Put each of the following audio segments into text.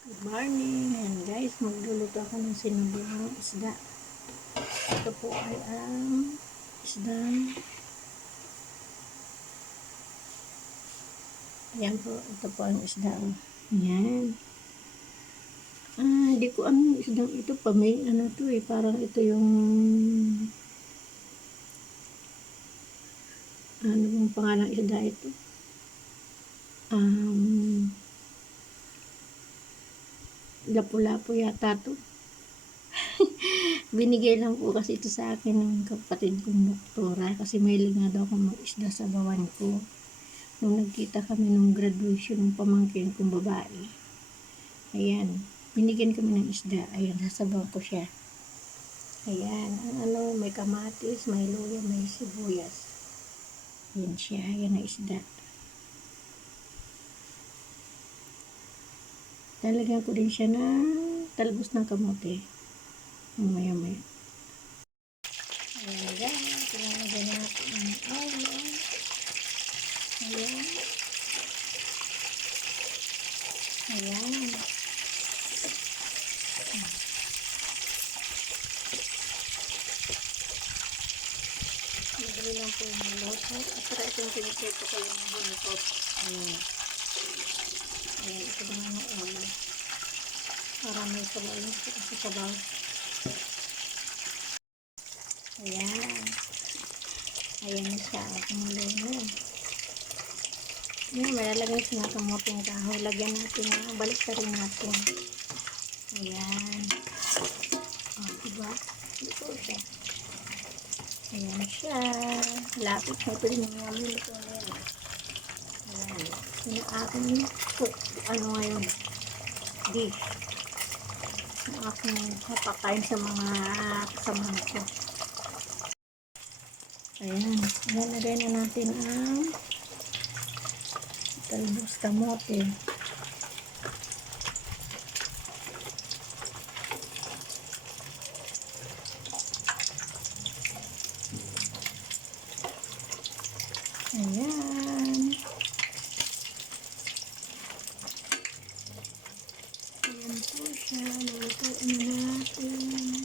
Good morning. Ayan guys, magluluto ako ng sinubuang isda. Ito po ay ang isdang. Ayan po, ito po ang isda. Ayan. Hindi ko ano yung isdang ito pa. May ano to eh. Parang ito yung ano bang pangalang isda ito? Lapu-lapu yata to. Binigay lang po kasi ito sa akin ng kapatid kong doktora kasi mahilig nga daw akong mag-isda sa bawan ko. Nung nagkita kami nung graduation ng pamangkin kong babae. Ayan, binigyan kami ng isda. Ayan, sasabaw ko siya. Ayan, ang may kamatis, may luya, may sibuyas. Ayan siya, ayan ang isda. Talagyan ko din siya ng talbos ng kamote. Maya-maya. Ayan guys, ilalagay natin ang oil. Ayan. Ayan. Madali lang po yung maluto. At saka ito yung pinipito ko yung buntot. Ayan. Ayan, ito naman yung oil. Para may sabaw yung kasi sabaw. Ayan. Ayan siya. Kumulo. Ayan, malalagay siya ng kamuting kahoy. Lagyan natin na. Balik ka rin natin. Ayan. O, diba? Ito siya. Ayan siya. Lapit na ito rin yung luto na yan. Ayan. Yun ang aking cook. Ano ngayon? Dish. Ang aking papakain sa mga kasamahan ko. Ayan. Ilalagay na natin ang talbos kamote. Ayan. Ayan po siya. Nalutuin na natin.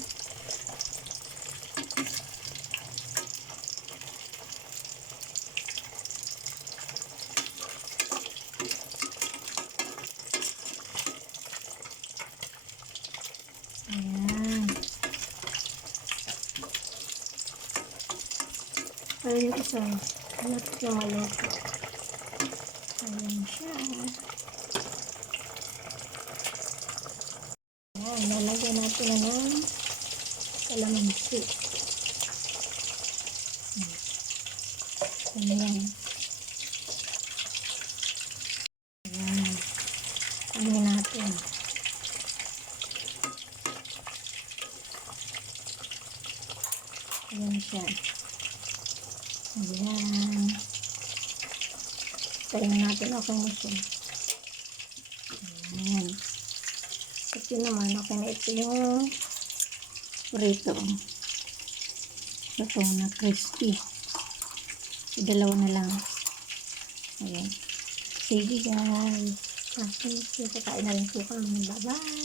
Ayan. Ayan yung isa. Alat siya maluto. Ayan siya. Ayan. Lalagyan natin na ng kalamansi. Ayan. Ayan. Ayan natin. Ayan siya. Ayan. Tayo natin okay na siya. Ayan. Ito naman okay na ito yung prito. Ito na crispy. Dalawa na lang. Ayan. Sige guys. Kasi kakain na rin po kami. Bye bye.